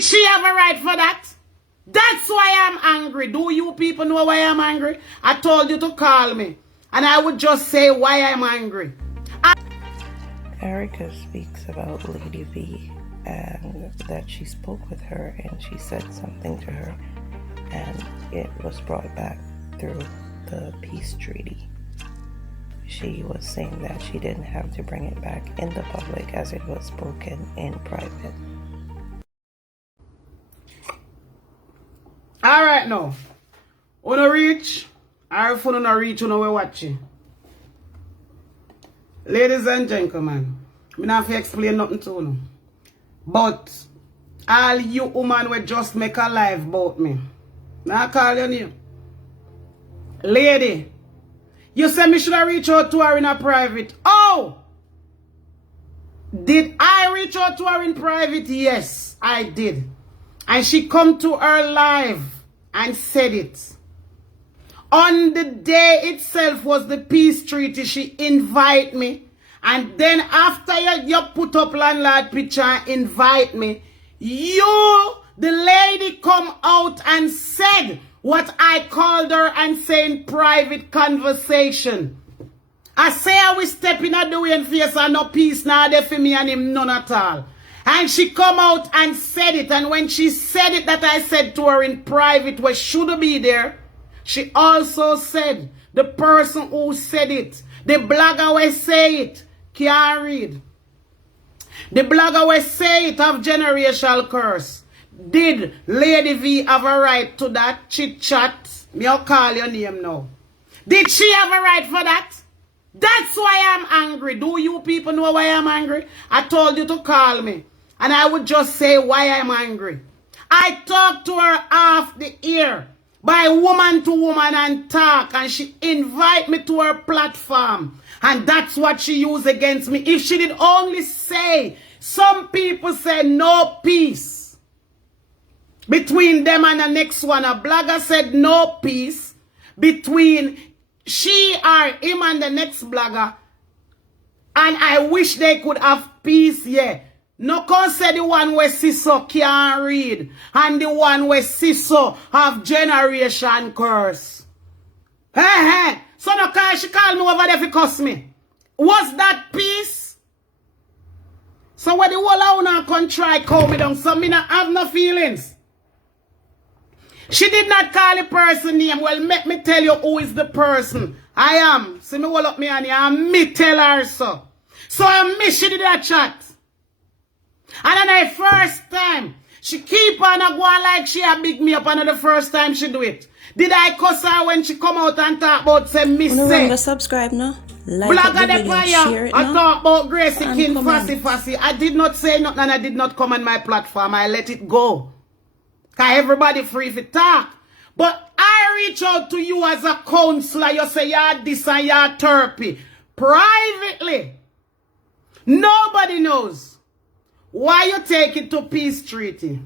She have a right for that. That's why I'm angry. Do you people know why I'm angry? I told you to call me. And I would just say why I'm angry. Erica speaks about Lady V and that she spoke with her and she said something to her and it was brought back through the peace treaty. She was saying that she didn't have to bring it back in the public as it was spoken in private. Alright now. Wanna reach? Or if you don't reach, you know we're watching. Ladies and gentlemen, I don't have to explain nothing to you. But all you women will just make a live about me. Now I call your name. Lady, you said me should have reached out to her in a private. Oh! Did I reach out to her in private? Yes, I did. And she come to her live and said it. On the day itself was the peace treaty. She invite me. And then after you put up landlord picture and invite me, you, the lady, come out and said what I called her and say in private conversation. I say I will step in a the and face and no peace now there for me and him none at all. And she come out and said it. And when she said it that I said to her in private where should be there, she also said the person who said it, the blogger will say it, can't read. The blogger will say it have generational curse. Did Lady V have a right to that chit chat? Me'll call your name now. Did she have a right for that? That's why I'm angry. Do you people know why I'm angry? I told you to call me. And I would just say why I'm angry. I talked to her off the ear. By woman to woman and talk. And she invite me to her platform. And that's what she used against me. If she did only say, some people say no peace between them and the next one. A blogger said no peace between she or him and the next blogger. And I wish they could have peace, yeah. No cause say the one where Siso can't read. And the one where Siso have generation curse. Hey. So no cause she call me over there if it cost me. Was that peace? So when the whole owner can try call me down, so me not have no feelings. She did not call the person name. Well, let me tell you who is the person. I am. See me hold up me on here and me tell her so. So I miss she did that chat. And then the first time, she keep on a go like she a big me up and the first time she do it. Did I cuss her when she come out and talk about say miss say? Remember subscribe now. Like Blog the the video, share it I now. talk about Gracie And King comment. Fussy. I did not say nothing and I did not come on my platform. I let it go. Cause everybody free to talk. But I reach out to you as a counselor. You say you're this and you're turpy. Privately. Nobody knows why you take it to peace treaty. And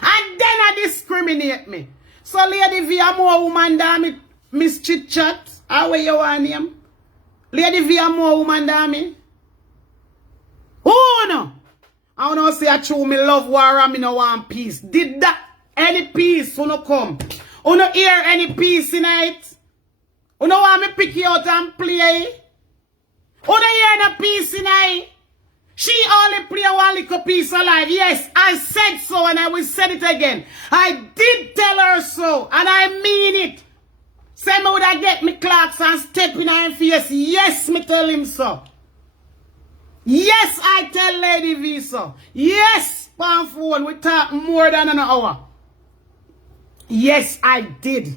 then I discriminate me. So Lady V, I'm more woman than me, Miss Chit Chat. How are you on him? Lady V, I'm more woman than me. Oh no. I want to say I true me love war and me no want peace. Did that any peace wanna come? Wanna hear any peace tonight? Wanna want me pick you out and play? Wanna hear the peace tonight? She only play one little piece alive. Yes, I said so and I will say it again. I did tell her so and I mean it. Say me would I get me clocks and step in her face. Yes, me tell him so. Yes, I tell Lady V so. Yes, on phone we talk more than an hour. Yes, I did.